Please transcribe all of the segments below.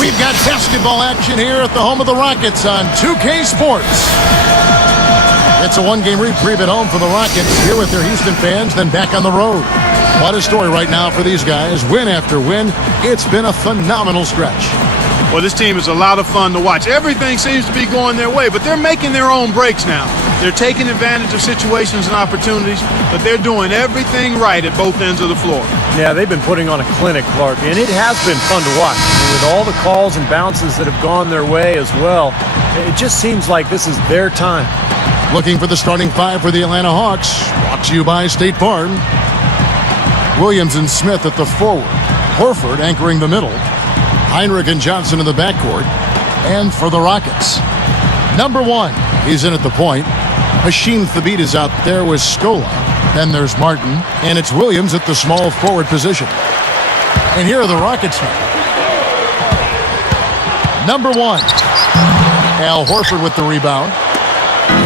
We've got basketball action here at the home of the Rockets on 2K Sports. It's a one-game reprieve at home for the Rockets, here with their Houston fans, then back on the road. What a story right now for these guys. Win after win. It's been a phenomenal stretch. Well, this team is a lot of fun to watch. Everything seems to be going their way, but they're making their own breaks now. They're taking advantage of situations and opportunities, but they're doing everything right at both ends of the floor. Yeah, they've been putting on a clinic, Clark, and it has been fun to watch. With all the calls and bounces that have gone their way as well, it just seems like this is their time. Looking for the starting five for the Atlanta Hawks. Brought to you by State Farm. Williams and Smith at the forward. Horford anchoring the middle. Heinrich and Johnson in the backcourt. And for the Rockets, number one, he's in at the point. Hasheem Thabeet is out there with Scola. Then there's Martin, and it's Williams at the small forward position. And here are the Rockets now. Number one, Al Horford with the rebound.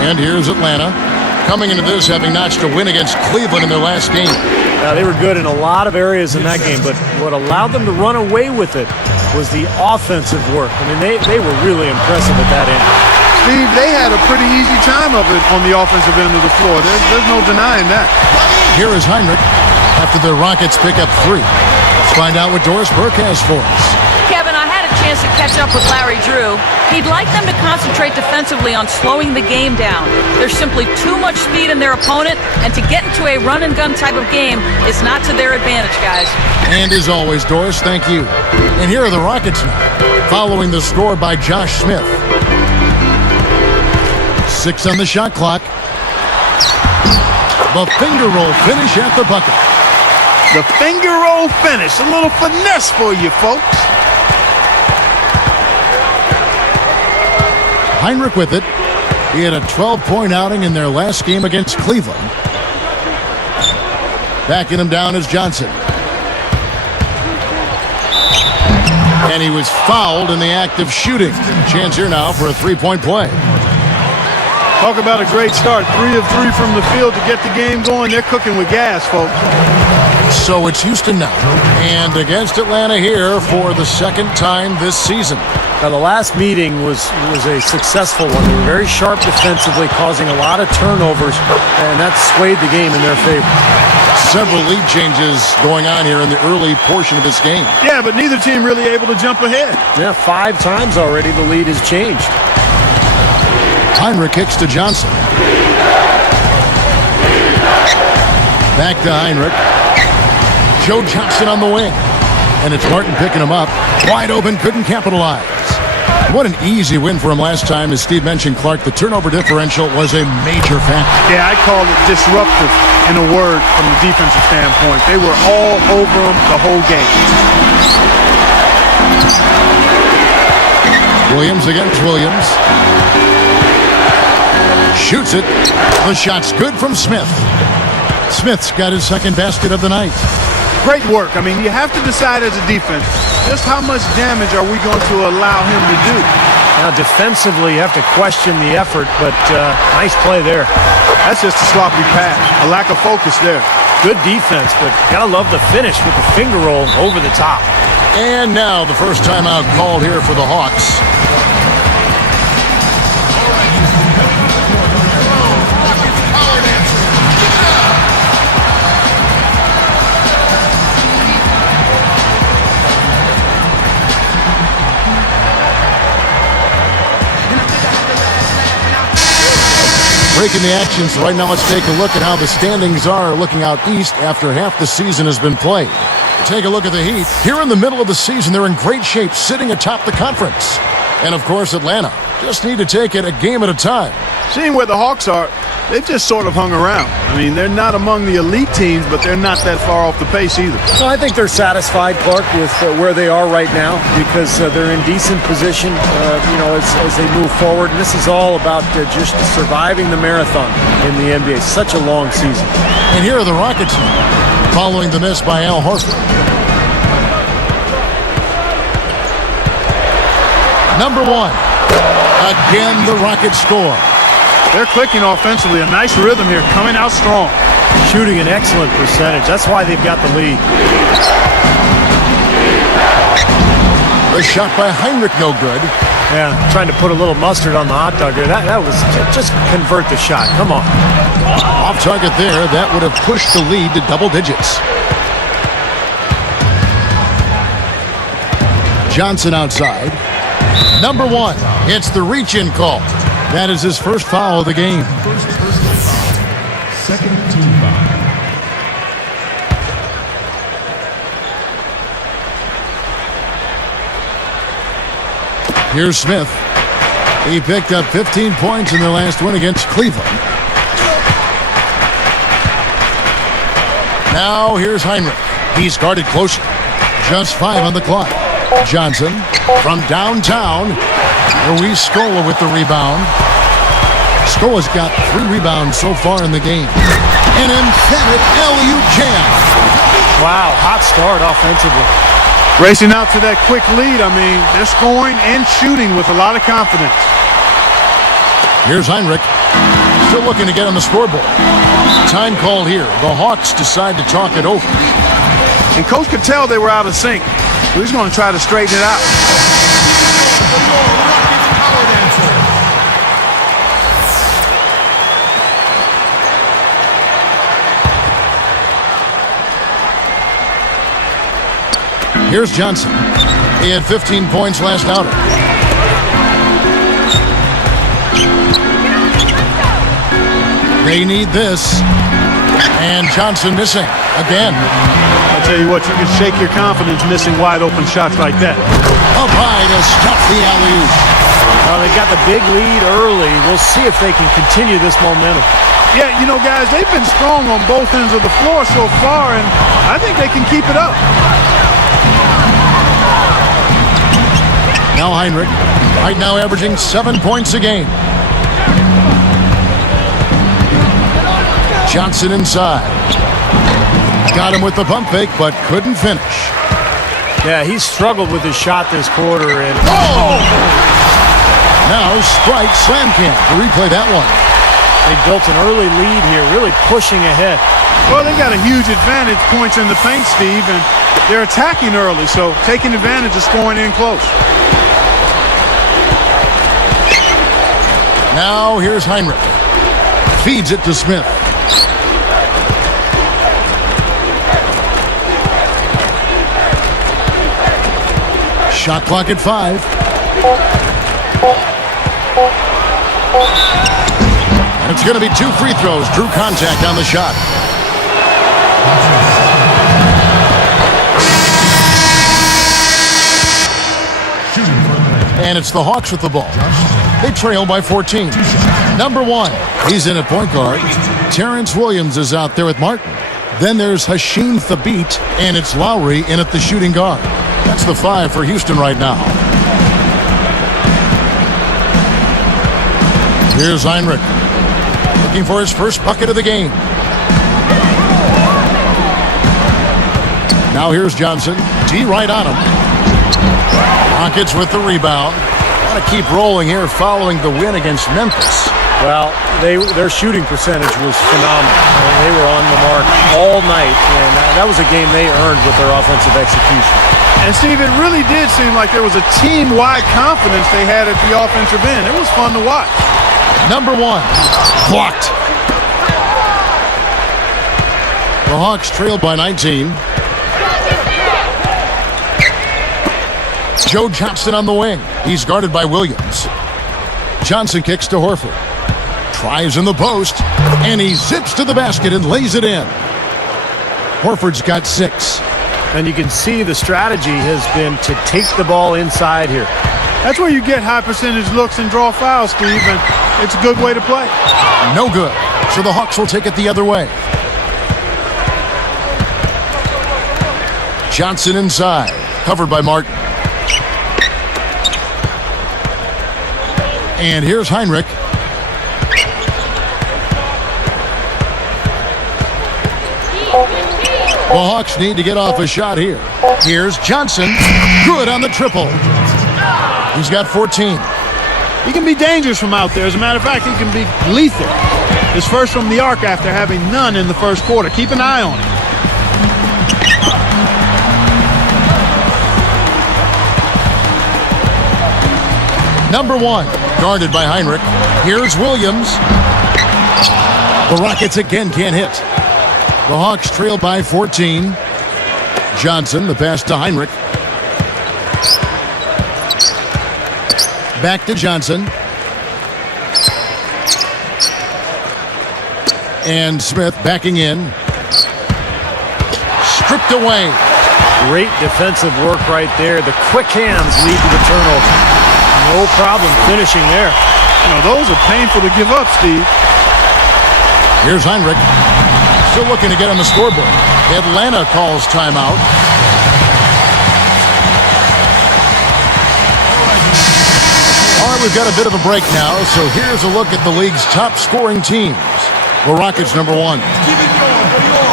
And here's Atlanta, coming into this having notched a win against Cleveland in their last game. They were good in a lot of areas in that game, but what allowed them to run away with it was the offensive work. I mean, they were really impressive at that end. Steve, they had a pretty easy time of it on the offensive end of the floor. There's no denying that. Here is Heinrich after the Rockets pick up three. Let's find out what Doris Burke has for us. Kevin, I had a chance to catch up with Larry Drew. He'd like them to concentrate defensively on slowing the game down. There's simply too much speed in their opponent, and to get into a run-and-gun type of game is not to their advantage, guys. And as always, Doris, thank you. And here are the Rockets now, following the score by Josh Smith. 6 on the shot clock. The finger roll finish at the bucket. The finger roll finish. A little finesse for you, folks. Heinrich with it. He had a 12-point outing in their last game against Cleveland. Backing him down is Johnson. And he was fouled in the act of shooting. Chance here now for a three-point play. Talk about a great start. 3 of 3 from the field to get the game going. They're cooking with gas, folks. So it's Houston now, and against Atlanta here for the second time this season. Now, the last meeting was a successful one. They were very sharp defensively, causing a lot of turnovers, and that swayed the game in their favor. Several lead changes going on here in the early portion of this game. Yeah, but neither team really able to jump ahead. Yeah, 5 times already the lead has changed. Heinrich kicks to Johnson. Back to Heinrich. Joe Johnson on the wing. And it's Martin picking him up. Wide open, couldn't capitalize. What an easy win for him last time. As Steve mentioned, Clark, the turnover differential was a major factor. Yeah, I call it disruptive in a word from the defensive standpoint. They were all over him the whole game. Williams against Williams. Shoots it. The shot's good from Smith. Smith's got his second basket of the night. Great work. I mean, you have to decide as a defense, just how much damage are we going to allow him to do? Now, defensively, you have to question the effort, but nice play there. That's just a sloppy pass, a lack of focus there. Good defense, but gotta love the finish with the finger roll over the top. And now the first timeout called here for the Hawks. Breaking the actions right now, let's take a look at how the standings are looking out east after half the season has been played. Take a look at the Heat. Here in the middle of the season, they're in great shape, sitting atop the conference. And of course, Atlanta just need to take it a game at a time. Seeing where the Hawks are, they've just sort of hung around. I mean, they're not among the elite teams, but they're not that far off the pace either. So I think they're satisfied, Clark, with where they are right now because they're in decent position, as they move forward. And this is all about just surviving the marathon in the NBA. Such a long season. And here are the Rockets following the miss by Al Horford. Number one. Again, the Rockets score. They're clicking offensively. A nice rhythm here, coming out strong. Shooting an excellent percentage. That's why they've got the lead. The shot by Heinrich, no good. Yeah, trying to put a little mustard on the hot dog there. That was just convert the shot. Come on. Off target there. That would have pushed the lead to double digits. Johnson outside. Number 1. It's the reach-in call. That is his first foul of the game. Second team foul. Here's Smith. He picked up 15 points in their last win against Cleveland. Now here's Heinrich. He's guarded closely. Just 5 on the clock. Johnson from downtown. Luis Scola with the rebound. Scola's got 3 rebounds so far in the game. An emphatic alley-oop jam. Wow, hot start offensively. Racing out to that quick lead. I mean, they're scoring and shooting with a lot of confidence. Here's Heinrich. Still looking to get on the scoreboard. Time call here. The Hawks decide to talk it over. And coach could tell they were out of sync. So he's going to try to straighten it out. Here's Johnson. He had 15 points last outing. They need this. And Johnson missing again. I'll tell you what, you can shake your confidence missing wide open shots like that. Up high to stop the alley-oop. Well, they've got the big lead early. We'll see if they can continue this momentum. Yeah, you know, guys, they've been strong on both ends of the floor so far, and I think they can keep it up. Now Heinrich, right now averaging 7 points a game. Johnson inside. Got him with the pump fake, but couldn't finish. Yeah, he's struggled with his shot this quarter. And Now Sprite slam camp to replay that one. They built an early lead here, really pushing ahead. Well, they got a huge advantage, points in the paint, Steve, and they're attacking early, so taking advantage of scoring in close. Now here's Heinrich. Feeds it to Smith. Shot clock at 5. And it's going to be 2 free throws. Drew contact on the shot. And it's the Hawks with the ball. They trail by 14. Number 1, he's in at point guard. Terrence Williams is out there with Martin. Then there's Hashim Thabit, and it's Lowry in at the shooting guard. That's the 5 for Houston right now. Here's Heinrich, looking for his first bucket of the game. Now here's Johnson. D right on him. Rockets with the rebound. Want to keep rolling here following the win against Memphis. Well, their shooting percentage was phenomenal. I mean, they were on the mark all night, and that was a game they earned with their offensive execution. And, Steve, it really did seem like there was a team-wide confidence they had at the offensive end. It was fun to watch. Number 1, blocked. The Hawks trailed by 19. Joe Johnson on the wing. He's guarded by Williams. Johnson kicks to Horford. Tries in the post, and he zips to the basket and lays it in. Horford's got 6. And you can see the strategy has been to take the ball inside here. That's where you get high percentage looks and draw fouls, Steve, and it's a good way to play. No good. So the Hawks will take it the other way. Johnson inside, covered by Martin. And here's Heinrich. The Hawks need to get off a shot here. Here's Johnson. Good on the triple. He's got 14. He can be dangerous from out there. As a matter of fact, he can be lethal. His first from the arc after having none in the first quarter. Keep an eye on him. Number 1, guarded by Heinrich. Here's Williams. The Rockets again can't hit. The Hawks trail by 14. Johnson, the pass to Heinrich. Back to Johnson. And Smith backing in. Stripped away. Great defensive work right there. The quick hands lead to the turnover. No problem finishing there. You know, those are painful to give up, Steve. Here's Heinrich. Still looking to get on the scoreboard. Atlanta calls timeout. All right, we've got a bit of a break now, so here's a look at the league's top scoring teams. The Rockets, number 1.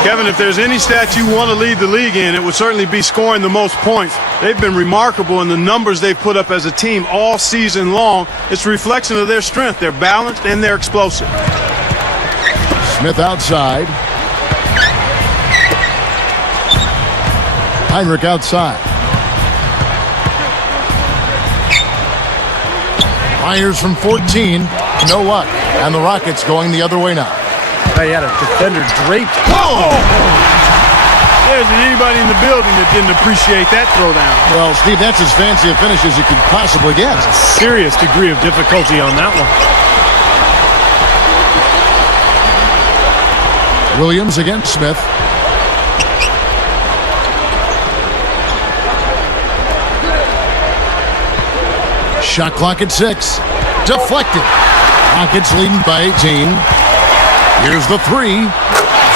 Kevin, if there's any stat you want to lead the league in, it would certainly be scoring the most points. They've been remarkable in the numbers they've put up as a team all season long. It's a reflection of their strength. They're balanced and they're explosive. Smith outside. Heinrich outside. Myers from 14. No luck. And the Rockets going the other way now. He had a defender draped. Oh! There isn't anybody in the building that didn't appreciate that throwdown. Well, Steve, that's as fancy a finish as you could possibly get. A serious degree of difficulty on that one. Williams against Smith. Shot clock at 6. Deflected. Rockets leading by 18. Here's the 3.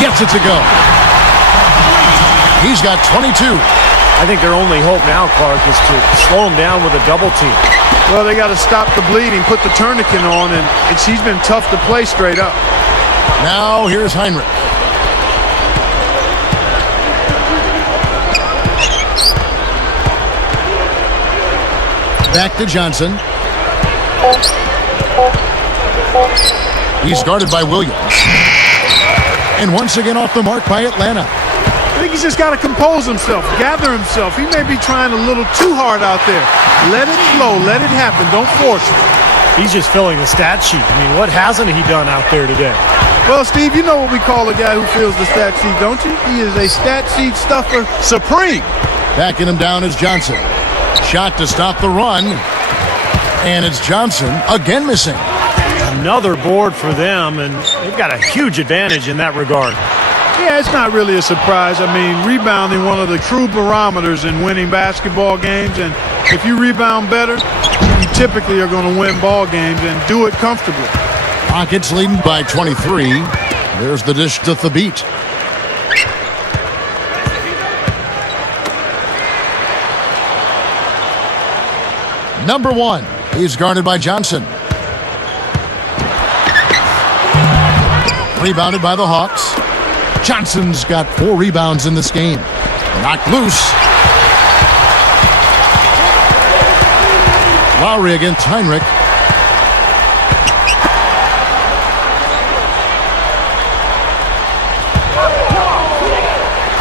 Gets it to go. He's got 22. I think their only hope now, Clark, is to slow him down with a double team. Well, they got to stop the bleeding, put the tourniquet on, and he's been tough to play straight up. Now here's Heinrich. Back to Johnson. He's guarded by Williams. And once again off the mark by Atlanta. I think he's just got to compose himself, gather himself. He may be trying a little too hard out there. Let it flow, let it happen. Don't force it. He's just filling the stat sheet. I mean, what hasn't he done out there today? Well, Steve, you know what we call a guy who fills the stat sheet, don't you? He is a stat sheet stuffer supreme. Backing him down is Johnson. Shot to stop the run. And it's Johnson again missing. Another board for them, and they've got a huge advantage in that regard. Yeah, it's not really a surprise. I mean, rebounding one of the true barometers in winning basketball games, and if you rebound better, you typically are going to win ball games and do it comfortably. Rockets leading by 23. There's the dish to Thabit. Number 1. He's guarded by Johnson. Rebounded by the Hawks. Johnson's got 4 rebounds in this game. Knocked loose. Lowry against Heinrich.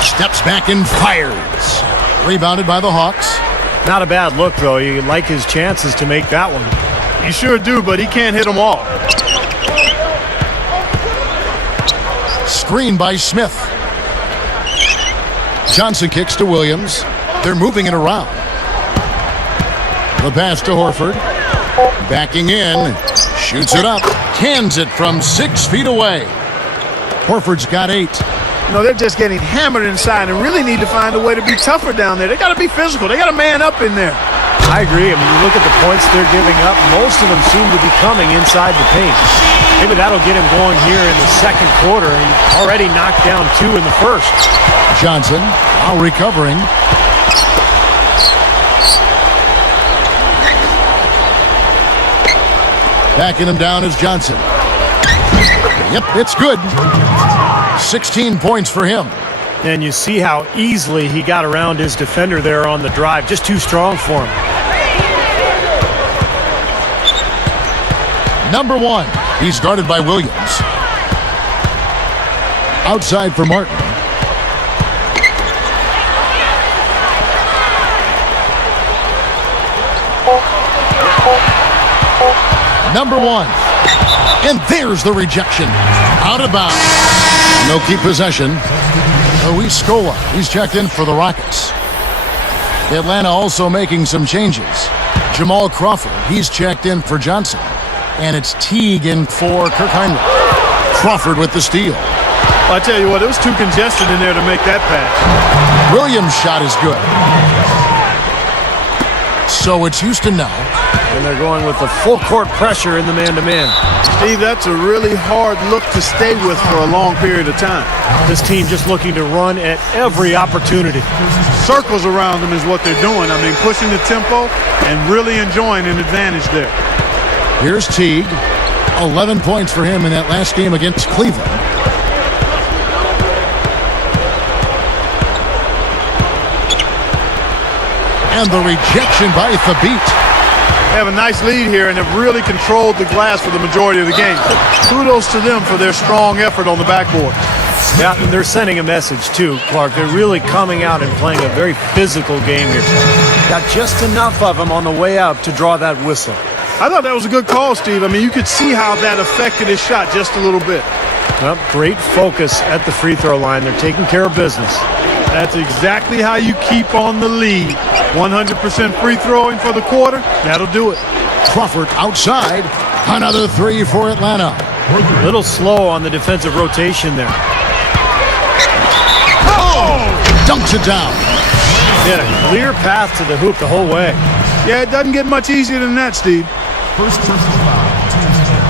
Steps back and fires. Rebounded by the Hawks. Not a bad look, though. You like his chances to make that one. You sure do, but he can't hit them all. Screen by Smith. Johnson kicks to Williams. They're moving it around. The pass to Horford. Backing in. Shoots it up. Cans it from 6 feet away. Horford's got 8. You know, they're just getting hammered inside and really need to find a way to be tougher down there. They got to be physical. They got to man up in there. I agree. I mean, you look at the points they're giving up. Most of them seem to be coming inside the paint. Maybe that'll get him going here in the second quarter. He already knocked down 2 in the first. Johnson now recovering. Backing him down is Johnson. Yep, it's good. 16 points for him. And you see how easily he got around his defender there on the drive. Just too strong for him. Number 1, he's guarded by Williams. Outside for Martin. Number 1. And there's the rejection. Out of bounds. No keep possession. Luis Scola, he's checked in for the Rockets. Atlanta also making some changes. Jamal Crawford, he's checked in for Johnson. And it's Teague in for Kirk Heinrich. Crawford with the steal. Well, I tell you what, it was too congested in there to make that pass. Williams' shot is good. So it's Houston now. And they're going with the full court pressure in the man-to-man. Steve, that's a really hard look to stay with for a long period of time. This team just looking to run at every opportunity. Circles around them is what they're doing. I mean, pushing the tempo and really enjoying an advantage there. Here's Teague. 11 points for him in that last game against Cleveland. And the rejection by Thabit. They have a nice lead here and have really controlled the glass for the majority of the game. Kudos to them for their strong effort on the backboard. Yeah, and they're sending a message too, Clark. They're really coming out and playing a very physical game here. Got just enough of them on the way up to draw that whistle. I thought that was a good call, Steve. I mean, you could see how that affected his shot just a little bit. Well, great focus at the free throw line. They're taking care of business. That's exactly how you keep on the lead. 100% free throwing for the quarter. That'll do it. Crawford outside. Another 3 for Atlanta. A little slow on the defensive rotation there. Oh! Dunks it down. He had a clear path to the hoop the whole way. Yeah, it doesn't get much easier than that, Steve. First personal foul, team's turn.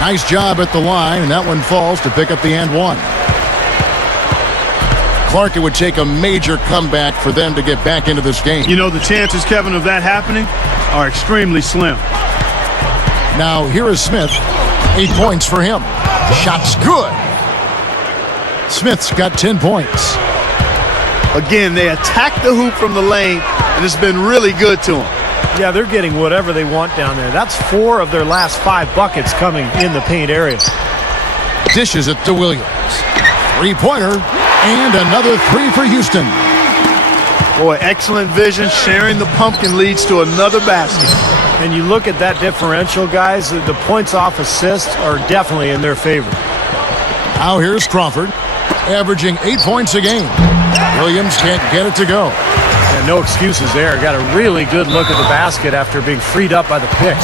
Nice job at the line, and that one falls to pick up the and one. Clark, it would take a major comeback for them to get back into this game. You know, the chances, Kevin, of that happening are extremely slim. Now, here is Smith. 8 points for him. Shot's good. Smith's got 10 points. Again, they attack the hoop from the lane, and it's been really good to them. Yeah, they're getting whatever they want down there. That's 4 of their last 5 buckets coming in the paint area. Dishes it to Williams. 3-pointer, and another 3 for Houston. Boy, excellent vision. Sharing the pumpkin leads to another basket. And you look at that differential, guys, the points off assists are definitely in their favor. Now here's Crawford, averaging 8 points a game. Williams can't get it to go. And no excuses there. Got a really good look at the basket after being freed up by the pick.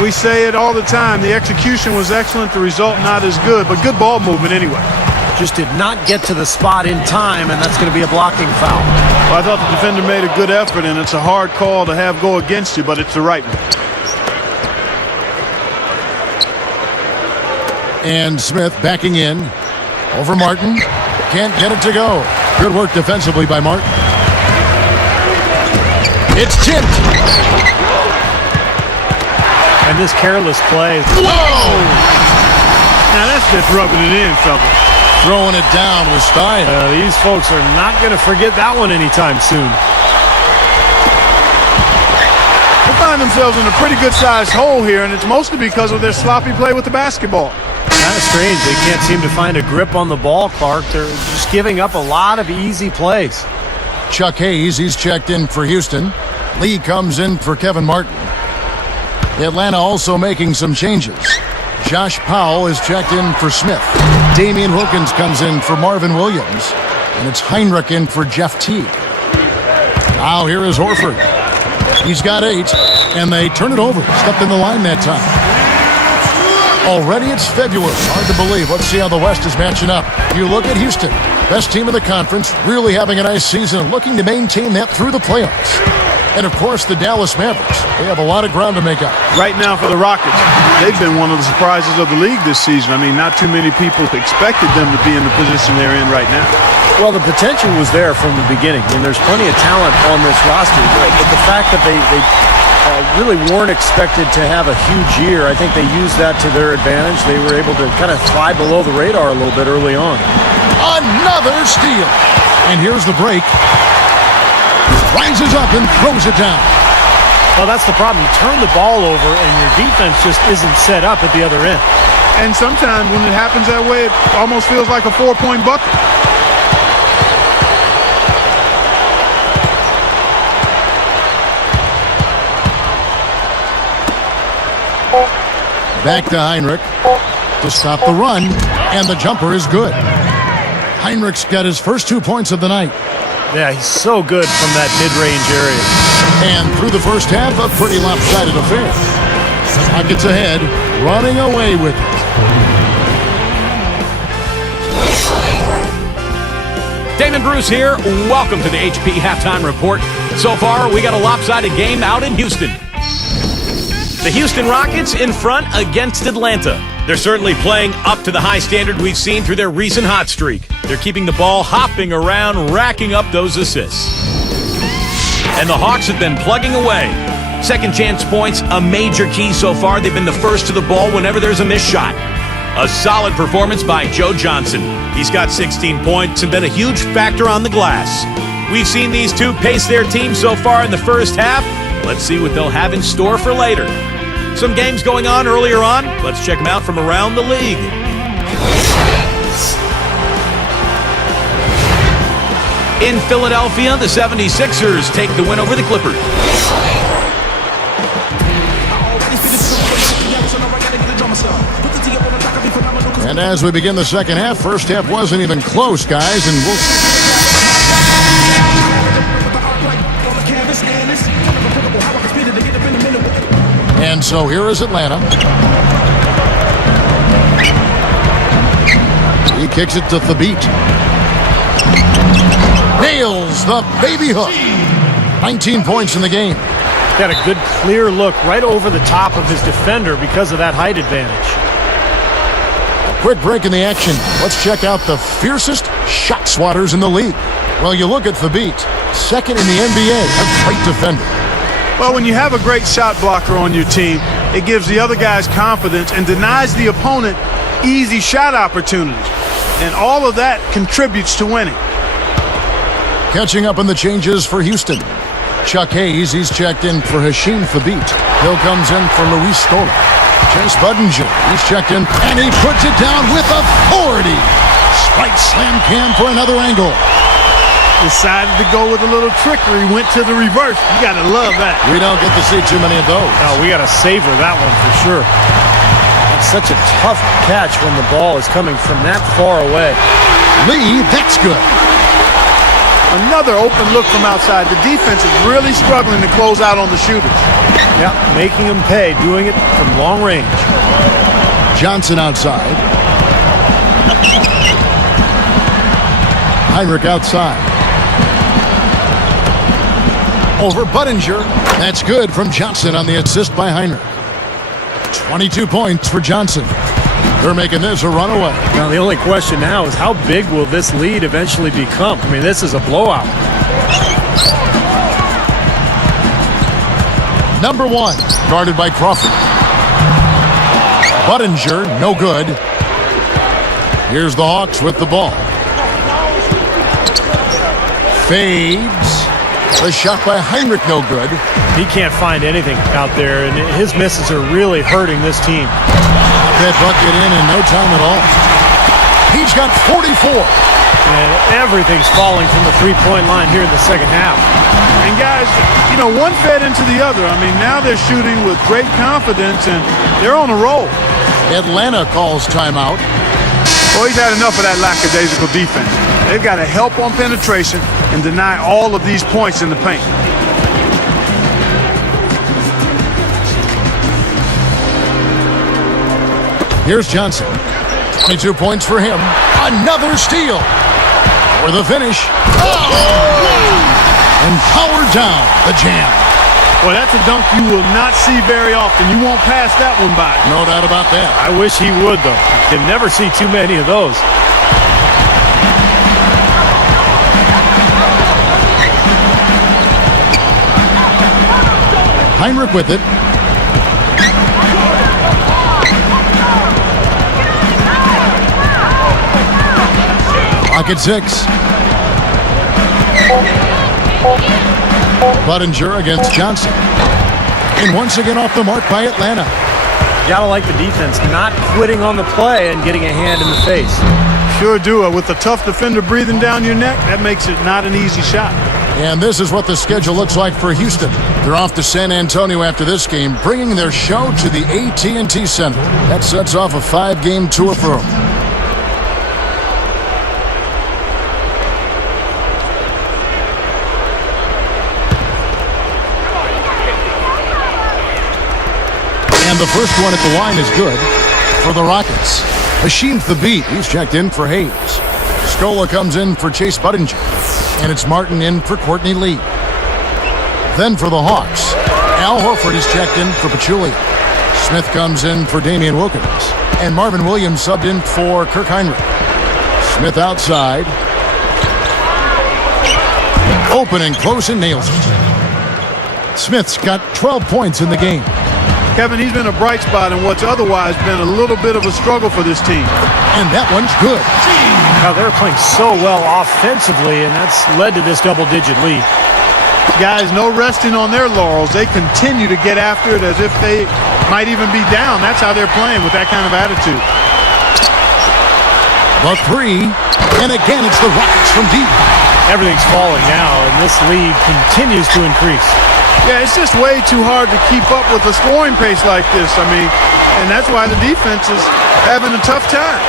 We say it all the time. The execution was excellent. The result not as good, but good ball movement anyway. Just did not get to the spot in time, and that's going to be a blocking foul. Well, I thought the defender made a good effort, and it's a hard call to have go against you, but it's the right one. And Smith backing in. Over Martin. Can't get it to go. Good work defensively by Martin. It's tipped. And this careless play. Whoa! Now that's just rubbing it in, fella. Throwing it down with style. These folks are not going to forget that one anytime soon. They find themselves in a pretty good-sized hole here, and it's mostly because of their sloppy play with the basketball. Kind of strange. They can't seem to find a grip on the ball, Clark. They're just giving up a lot of easy plays. Chuck Hayes, he's checked in for Houston. Lee comes in for Kevin Martin. Atlanta also making some changes. Josh Powell is checked in for Smith. Damian Wilkins comes in for Marvin Williams. And it's Heinrich in for Jeff Teague. Now here is Horford. He's got 8, and they turn it over. Stepped in the line that time. Already it's February. Hard to believe. Let's see how the West is matching up. You look at Houston, best team in the conference, really having a nice season, looking to maintain that through the playoffs. And, of course, the Dallas Mavericks. They have a lot of ground to make up. Right now for the Rockets, they've been one of the surprises of the league this season. I mean, not too many people expected them to be in the position they're in right now. Well, the potential was there from the beginning. I mean, there's plenty of talent on this roster. But the fact that they really weren't expected to have a huge year, I think they used that to their advantage. They were able to kind of fly below the radar a little bit early on. Another steal. And here's the break. Rises up and throws it down. Well, that's the problem. You turn the ball over and your defense just isn't set up at the other end. And sometimes when it happens that way, it almost feels like a 4-point bucket. Back to Heinrich to stop the run, and the jumper is good. Heinrich's got his first 2 points of the night. Yeah, he's so good from that mid-range area. And through the first half, a pretty lopsided affair. Rockets ahead, running away with it. Damon Bruce here. Welcome to the HP Halftime Report. So far, we got a lopsided game out in Houston. The Houston Rockets in front against Atlanta. They're certainly playing up to the high standard we've seen through their recent hot streak. They're keeping the ball hopping around, racking up those assists. And the Hawks have been plugging away. Second chance points, a major key so far. They've been the first to the ball whenever there's a missed shot. A solid performance by Joe Johnson. He's got 16 points and been a huge factor on the glass. We've seen these two pace their team so far in the first half. Let's see what they'll have in store for later. Some games going on earlier on. Let's check them out from around the league. In Philadelphia, the 76ers take the win over the Clippers. And as we begin the second half, first half wasn't even close, guys, and we'll... And so here is Atlanta. He kicks it to Thabit. Nails the baby hook. 19 points in the game. Got a good clear look right over the top of his defender because of that height advantage. Quick break in the action. Let's check out the fiercest shot swatters in the league. Well, you look at Thabit, second in the NBA, a great defender. Well, when you have a great shot blocker on your team, it gives the other guys confidence and denies the opponent easy shot opportunities. And all of that contributes to winning. Catching up on the changes for Houston. Chuck Hayes, he's checked in for Hasheem Thabit. Hill comes in for Luis Scola. Chase Budinger, he's checked in, and he puts it down with authority. Strike slam cam for another angle. Decided to go with a little trickery, went to the reverse. You got to love that. We don't get to see too many of those. No, we got to savor that one for sure. It's such a tough catch when the ball is coming from that far away. Lee, that's good. Another open look from outside. The defense is really struggling to close out on the shooters. Yeah, making them pay, doing it from long range. Johnson outside. Heinrich outside. Over Budinger. That's good from Johnson on the assist by Heinrich. 22 points for Johnson. They're making this a runaway. Now, the only question now is how big will this lead eventually become? I mean, this is a blowout. Number one, guarded by Crawford. Budinger, no good. Here's the Hawks with the ball. Fades. The shot by Heinrich, no good. He can't find anything out there, and his misses are really hurting this team. That bucket in no time at all. He's got 44. And everything's falling from the three-point line here in the second half. And guys, you know, one fed into the other. I mean, now they're shooting with great confidence, and they're on a roll. Atlanta calls timeout. Well, he's had enough of that lackadaisical defense. They've got to help on penetration and deny all of these points in the paint. Here's Johnson. 22 points for him. Another steal. For the finish. And powered down the jam. Well, that's a dunk you will not see very often. You won't pass that one by. No doubt about that. I wish he would, though. You can never see too many of those. Heinrich with it. Pocket six. Budinger against Johnson. And once again off the mark by Atlanta. Gotta like the defense not quitting on the play and getting a hand in the face. Sure do. With a tough defender breathing down your neck, that makes it not an easy shot. And this is what the schedule looks like for Houston. They're off to San Antonio after this game, bringing their show to the AT&T Center. That sets off a 5-game tour for them. And the first one at the line is good for the Rockets. Hashim Thabit, he's checked in for Hayes. Scola comes in for Chase Budinger. And it's Martin in for Courtney Lee. Then for the Hawks, Al Horford is checked in for Pachulia. Smith comes in for Damian Wilkins. And Marvin Williams subbed in for Kirk Heinrich. Smith outside. Open and close and nails it. Smith's got 12 points in the game. Kevin, he's been a bright spot in what's otherwise been a little bit of a struggle for this team. And that one's good. Now, they're playing so well offensively, and that's led to this double-digit lead. Guys, no resting on their laurels. They continue to get after it as if they might even be down. That's how they're playing, with that kind of attitude. The three, and again it's the Rockets from deep. Everything's falling now, and this lead continues to increase. Yeah, it's just way too hard to keep up with a scoring pace like this. I mean, and that's why the defense is having a tough time.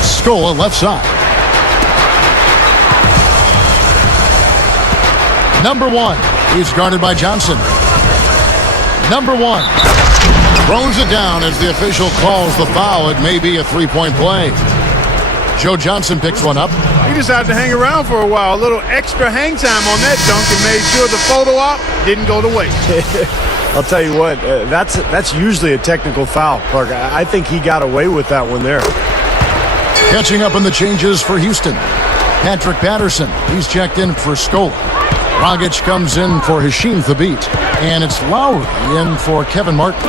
Scola left side. Number one. He's guarded by Johnson. Number one. Throws it down as the official calls the foul. It may be a three-point play. Joe Johnson picks one up. He decided to hang around for a while. A little extra hang time on that dunk and made sure the photo op didn't go to waste. I'll tell you what, that's usually a technical foul, Clark. I think he got away with that one there. Catching up on the changes for Houston. Patrick Patterson, he's checked in for Scola. Dragic comes in for Hashim Thabit. And it's Lowry in for Kevin Martin.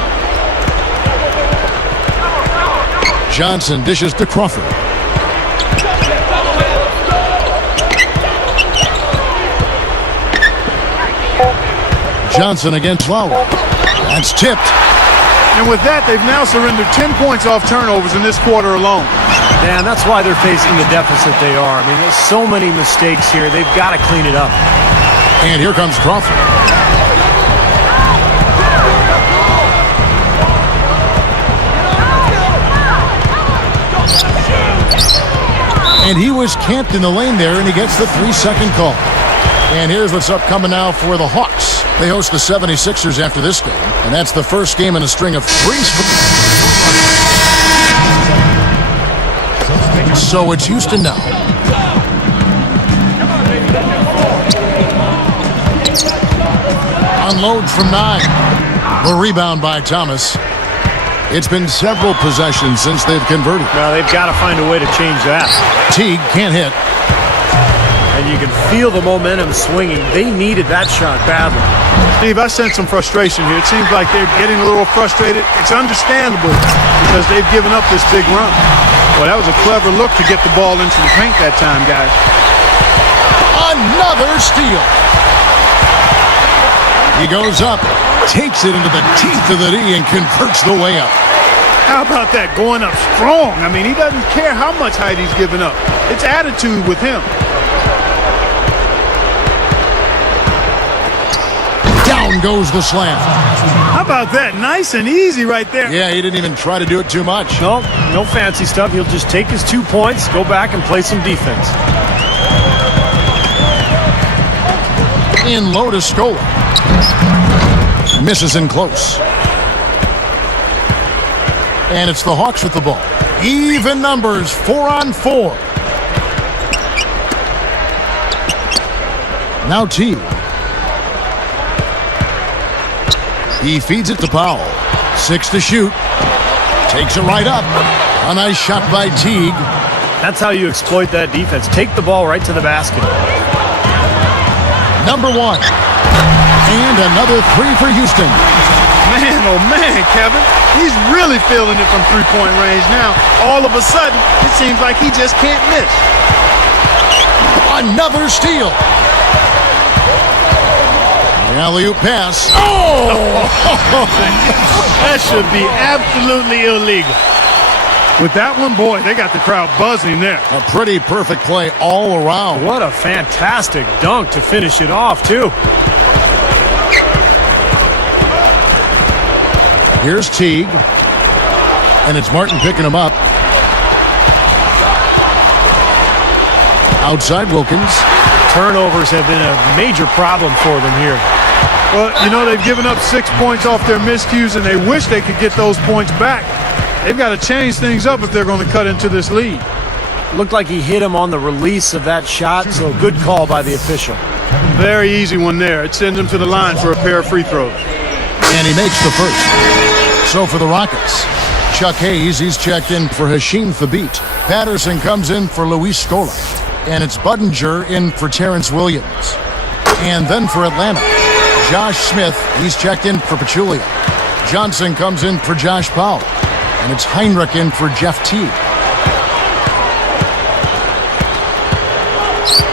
Johnson dishes to Crawford. Johnson against Lowry. That's tipped. And with that, they've now surrendered 10 points off turnovers in this quarter alone. Man, that's why they're facing the deficit they are. I mean, there's so many mistakes here. They've got to clean it up. And here comes Crawford. And he was camped in the lane there, and he gets the 3-second call. And here's what's upcoming now for the Hawks. They host the 76ers after this game, and that's the first game in a string of 3 So it's Houston now. Unload from 9. The rebound by Thomas. It's been several possessions since they've converted. Now they've got to find a way to change that. Teague can't hit. And you can feel the momentum swinging. They needed that shot badly. Steve, I sense some frustration here. It seems like they're getting a little frustrated. It's understandable because they've given up this big run. Well, that was a clever look to get the ball into the paint that time, guys. Another steal. He goes up, takes it into the teeth of the D, and converts the layup. How about that, going up strong? I mean, he doesn't care how much height he's giving up. It's attitude with him. Down goes the slam. How about that? Nice and easy right there. Yeah, he didn't even try to do it too much. No fancy stuff. He'll just take his 2 points, go back and play some defense. In low to Scola. Misses in close. And it's the Hawks with the ball. Even numbers, 4-on-4. Now Teague. He feeds it to Powell. 6 to shoot. Takes it right up. A nice shot by Teague. That's how you exploit that defense. Take the ball right to the basket. Number 1. And another 3 for Houston. Man, oh man, Kevin. He's really feeling it from three-point range now. All of a sudden, it seems like he just can't miss. Another steal. The alley-oop pass. That should be absolutely illegal. With that one, boy, they got the crowd buzzing there. A pretty perfect play all around. What a fantastic dunk to finish it off, too. Here's Teague. And it's Martin picking him up. Outside Wilkins. Turnovers have been a major problem for them here. Well, you know, they've given up 6 points off their miscues, and they wish they could get those points back. They've got to change things up if they're going to cut into this lead. Looked like he hit him on the release of that shot, so good call by the official. Very easy one there. It sends him to the line for a pair of free throws. And he makes the first. So for the Rockets, Chuck Hayes, he's checked in for Hashim Thabit. Patterson comes in for Luis Scola. And it's Budinger in for Terrence Williams. And then for Atlanta, Josh Smith, he's checked in for Pachulia. Johnson comes in for Josh Powell. And it's Heinrich in for Jeff Teague.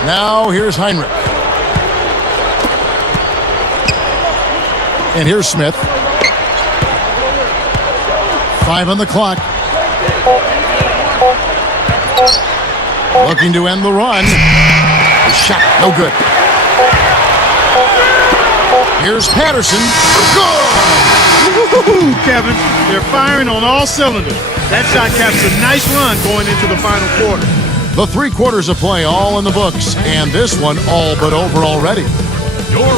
Now here's Heinrich. And here's Smith. 5 on the clock. Looking to end the run. The shot, no good. Here's Patterson. Woo-hoo, Kevin, they're firing on all cylinders. That shot caps a nice run going into the final quarter. The 3 quarters of play all in the books, and this one all but over already.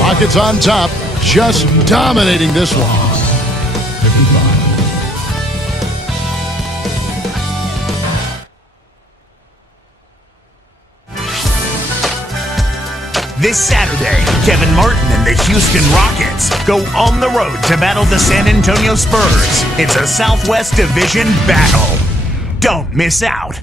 Rockets on top, just dominating this one. 55. This Saturday, Kevin Martin and the Houston Rockets go on the road to battle the San Antonio Spurs. It's a Southwest Division battle. Don't miss out.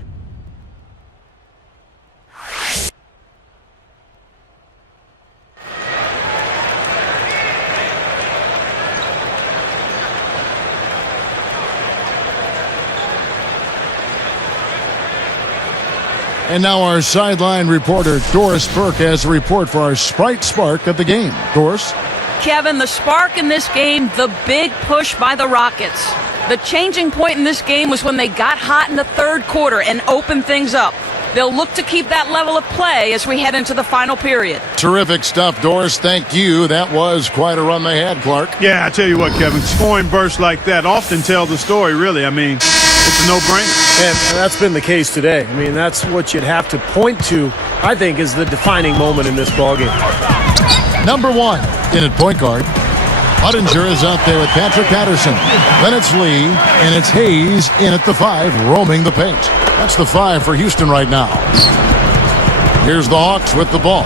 And now our sideline reporter, Doris Burke, has a report for our Sprite Spark of the game. Doris? Kevin, the spark in this game, the big push by the Rockets. The changing point in this game was when they got hot in the third quarter and opened things up. They'll look to keep that level of play as we head into the final period. Terrific stuff, Doris. Thank you. That was quite a run they had, Clark. Yeah, I tell you what, Kevin, scoring bursts like that often tell the story, really. I mean, it's a no-brainer. And that's been the case today. I mean, that's what you'd have to point to, I think, is the defining moment in this ballgame. Number 1 in at point guard. Budinger is out there with Patrick Patterson. Then it's Lee, and it's Hayes in at the 5, roaming the paint. That's the 5 for Houston right now. Here's the Hawks with the ball.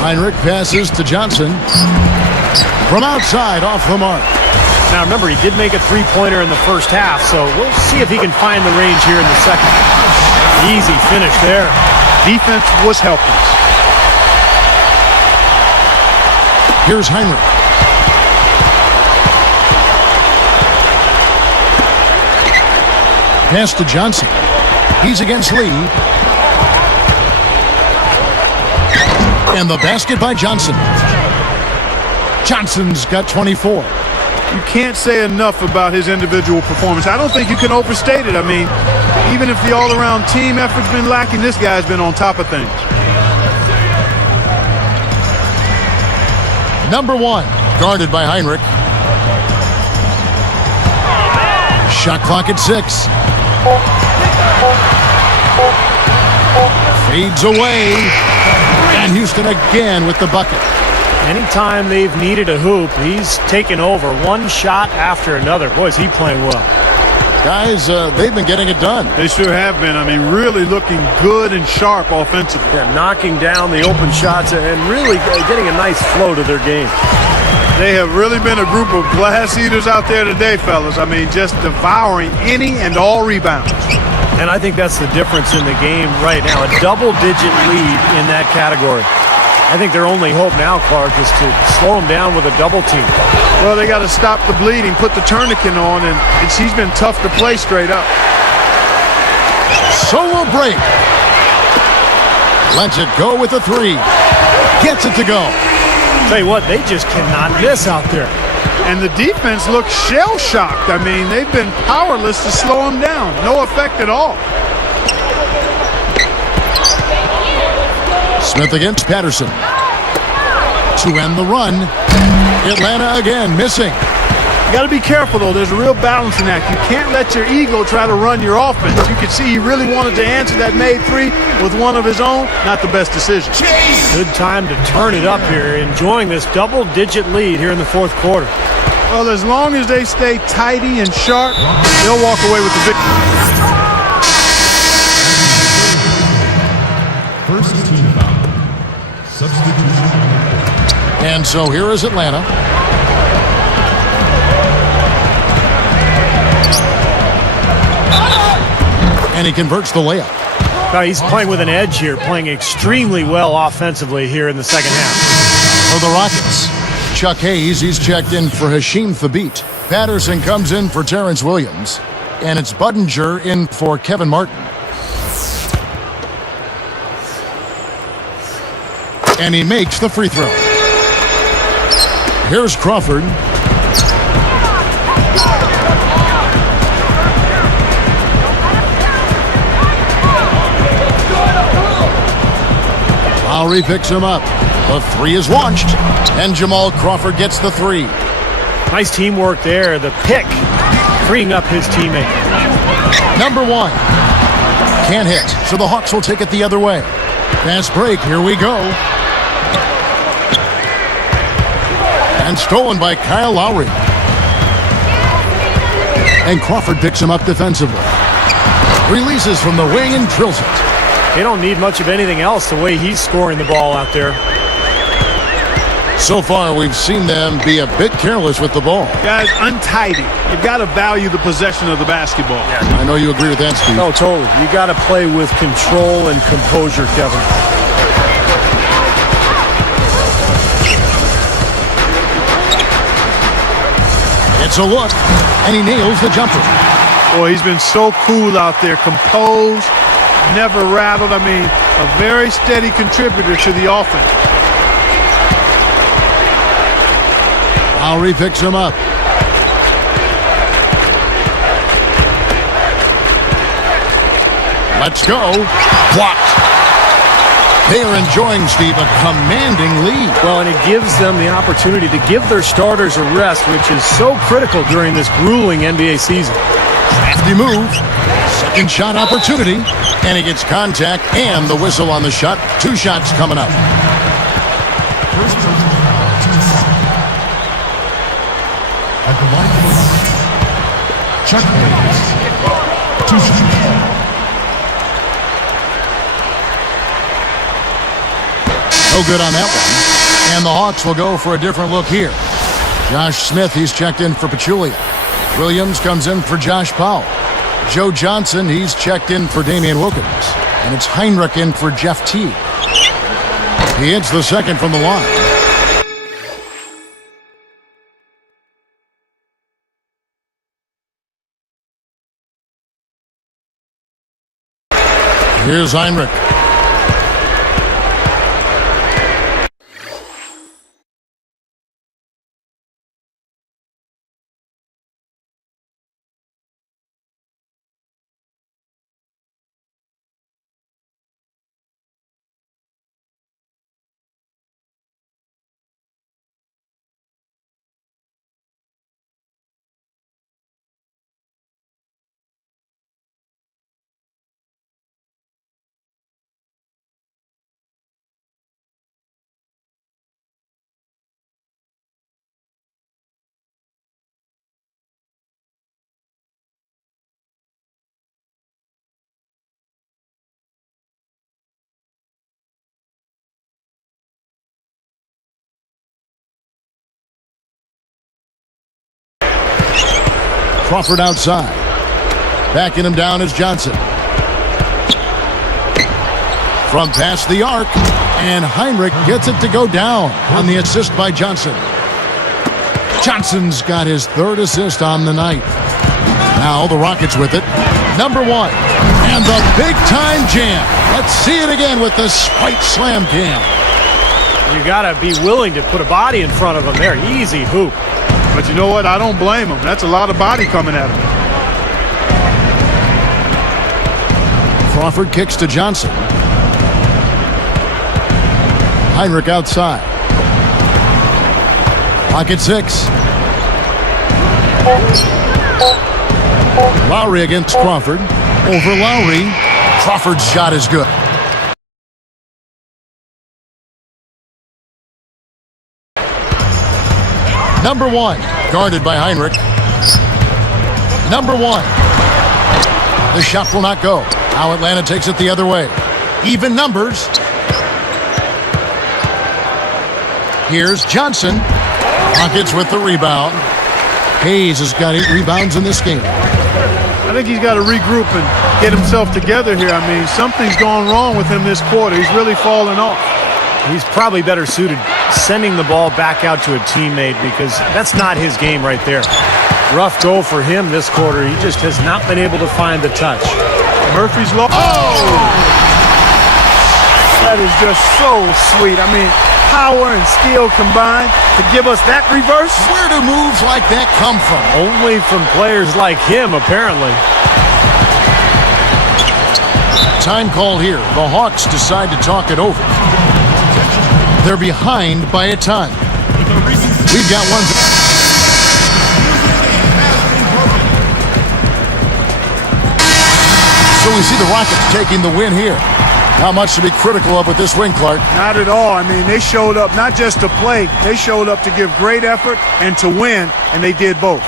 Heinrich passes to Johnson. From outside, off the mark. Now, remember, he did make a three-pointer in the first half, so we'll see if he can find the range here in the second. Easy finish there. Defense was helpless. Here's Heinrich. Pass to Johnson. He's against Lee. And the basket by Johnson. Johnson's got 24. You can't say enough about his individual performance. I don't think you can overstate it. I mean, even if the all-around team effort's been lacking, this guy's been on top of things. Number 1, guarded by Heinrich. Shot clock at 6. Fades away. And Houston again with the bucket. Anytime they've needed a hoop, he's taken over one shot after another. Boy, is he playing well. Guys, they've been getting it done. They sure have been. I mean, really looking good and sharp offensively. Yeah, knocking down the open shots and really getting a nice flow to their game. They have really been a group of glass eaters out there today, fellas. I mean, just devouring any and all rebounds. And I think that's the difference in the game right now. A double-digit lead in that category. I think their only hope now, Clark, is to slow them down with a double team. Well, they got to stop the bleeding, put the tourniquet on, and she's been tough to play straight up. Solo break. Lets it go with the three. Gets it to go. Tell you what, they just cannot miss out there. And the defense looks shell-shocked. I mean, they've been powerless to slow him down. No effect at all. Smith against Patterson. To end the run. Atlanta again missing. You got to be careful, though. There's a real balancing act. You can't let your ego try to run your offense. You can see he really wanted to answer that made three with one of his own. Not the best decision. Good time to turn it up here. Enjoying this double-digit lead here in the fourth quarter. Well, as long as they stay tidy and sharp, they'll walk away with the victory. First team foul. Substitution. And so here is Atlanta. And he converts the layup. Now he's playing with an edge here, playing extremely well offensively here in the second half. For the Rockets, Chuck Hayes, he's checked in for Hashim Thabit. Patterson comes in for Terrence Williams. And it's Budinger in for Kevin Martin. And he makes the free throw. Here's Crawford. Lowry picks him up. The three is launched. And Jamal Crawford gets the three. Nice teamwork there. The pick, freeing up his teammate. Number one. Can't hit, so the Hawks will take it the other way. Fast break, here we go. And stolen by Kyle Lowry. And Crawford picks him up defensively. Releases from the wing and drills it. They don't need much of anything else the way he's scoring the ball out there. So far, we've seen them be a bit careless with the ball. Guys, untidy. You've got to value the possession of the basketball. I know you agree with that, Steve. No, totally. You got to play with control and composure, Kevin. It's a look, and he nails the jumper. Boy, he's been so cool out there, composed, never rattled. I mean, a very steady contributor to the offense. Lowry picks him up. Let's go. Blocked. They are enjoying, Steve, a commanding lead. Well, and it gives them the opportunity to give their starters a rest, which is so critical during this grueling NBA season. Crafty move. Second shot opportunity. And he gets contact and the whistle on the shot. Two shots coming up. First personal foul, team foul. At the line for the Rockets, Chuck Hayes. 2 shots. No good on that one. And the Hawks will go for a different look here. Josh Smith, he's checked in for Pachulia. Williams comes in for Josh Powell. Joe Johnson, he's checked in for Damian Wilkins. And it's Heinrich in for Jeff Teague. He hits the second from the line. Here's Heinrich. Crawford outside. Backing him down is Johnson. From past the arc, and Heinrich gets it to go down on the assist by Johnson. Johnson's got his third assist on the night. Now the Rockets with it. Number one. And the big-time jam. Let's see it again with the Spite Slam Cam. You got to be willing to put a body in front of him there. Easy hoop. But you know what? I don't blame him. That's a lot of body coming at him. Crawford kicks to Johnson. Heinrich outside. Pocket 6. Lowry against Crawford. Over Lowry. Crawford's shot is good. Number 1, guarded by Heinrich. Number 1. The shot will not go. Now Atlanta takes it the other way. Even numbers. Here's Johnson. Rockets with the rebound. Hayes has got 8 rebounds in this game. I think he's got to regroup and get himself together here. I mean, something's gone wrong with him this quarter. He's really fallen off. He's probably better suited sending the ball back out to a teammate because that's not his game right there. Rough go for him this quarter. He just has not been able to find the touch. Murphy's low. Oh! That is just so sweet. I mean, power and skill combined to give us that reverse. Where do moves like that come from? Only from players like him, apparently. Time call here. The Hawks decide to talk it over. They're behind by a ton. We've got one. So we see the Rockets taking the win here. Not much to be critical of with this win, Clark. Not at all. I mean, they showed up not just to play, they showed up to give great effort and to win, and they did both.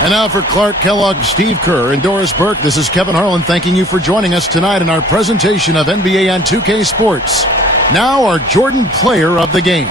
And now for Clark Kellogg, Steve Kerr, and Doris Burke, this is Kevin Harlan thanking you for joining us tonight in our presentation of NBA on 2K Sports. Now our Jordan Player of the Game.